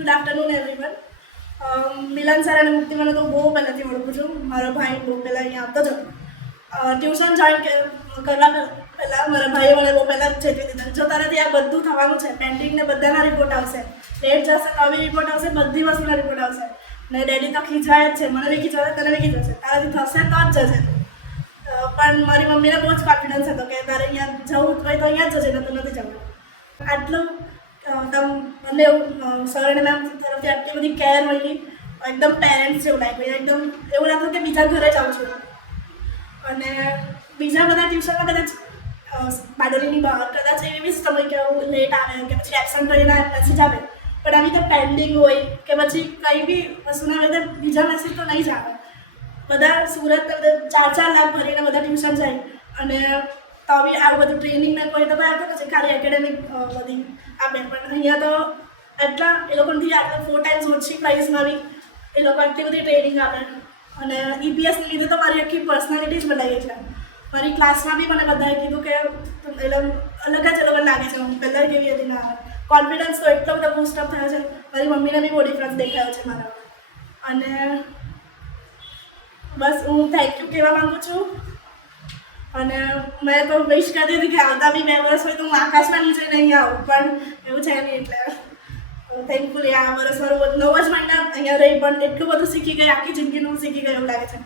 Good afternoon everyone. Milan sir અને મુક્તિ મને તો બહુ પહેલાંથી ઓળખું છું. મારો ભાઈ બહુ પહેલાં અહીંયા આવતો જ હતો. ટ્યુશન જોઈન કરવા પહેલાં મારા ભાઈએ મને બહુ પહેલાં જ ચેતવી દીધા, જો તારાથી આ બધું થવાનું છે, પેન્ટિંગને બધાના રિપોર્ટ આવશે, લેટ જશે તો બી રિપોર્ટ આવશે, બધી વસ્તુના રિપોર્ટ આવશે. ને ડેડી તો ખીચવાય જ છે, મને બી ખીચવાશે, તને બી ખીચવાશે, તારાથી થશે તો જ જશે. પણ મારી મમ્મીને બહુ જ કોન્ફિડન્સ હતો કે તારે અહીંયા જવું હોય તો અહીંયા જ જશે, ને તો નથી જવું. આટલું મને એવું સર અને મેમ તરફથી આટલી બધી કેર મળી, એકદમ પેરેન્ટ્સ જેવું લાગ્યું, એકદમ એવું લાગતું કે બીજા ઘરે જ આવું છું. અને બીજા બધા ટ્યુશનમાં કદાચ બારડોલીની બહાર કદાચ એવી બી સમય કે લેટ આવે કે પછી એબસન્ટ રહીને મેસેજ આવે, પણ આવી તો પેન્ડિંગ હોય કે પછી કંઈ બી વસ્તુના લીધે બીજા મેસેજ તો નહીં જ આવે. બધા સુરત બધા 4-4 લાખ ભરીને બધા ટ્યુશન જાય અને તો બી આવું બધું ટ્રેનિંગને કોઈ તો કોઈ આવતું નથી, ખાલી એકેડેમિક બધી આપે. પણ અહીંયા તો એટલા એ લોકોથી આટલા 4 ટાઈમ્સ ઓછી પ્રાઇસમાં બી એ લોકો આટલી બધી ટ્રેનિંગ આપે. અને EPSને લીધે તો મારી આખી પર્સનાલિટી જ બદલાઈ છે. મારી ક્લાસમાં બી મને બધાએ કીધું કે એટલે અલગ જ એ લોકોને લાગે છે, હું પહેલાં કેવી હતી ના કોન્ફિડન્સ તો એટલો બધો બૂસ્ટઅપ થયો છે. મારી મમ્મીને બી બહુ ડિફરન્સ દેખાયો છે મારા. અને બસ હું થેન્ક યુ કહેવા માગું છું. અને મેં તો વિશ કરતી હતી કે આવતા બી 2 વર્ષ હોય તો હું આકાશમાં નીચે નહીં આવું, પણ એવું છે નહીં. એટલે થેન્કફુલી આ વર્ષ મારું 9 જ મહિના અહીંયા રહી પણ એટલું બધું શીખી ગઈ, આખી જિંદગીનું શીખી ગઈ એવું લાગે છે.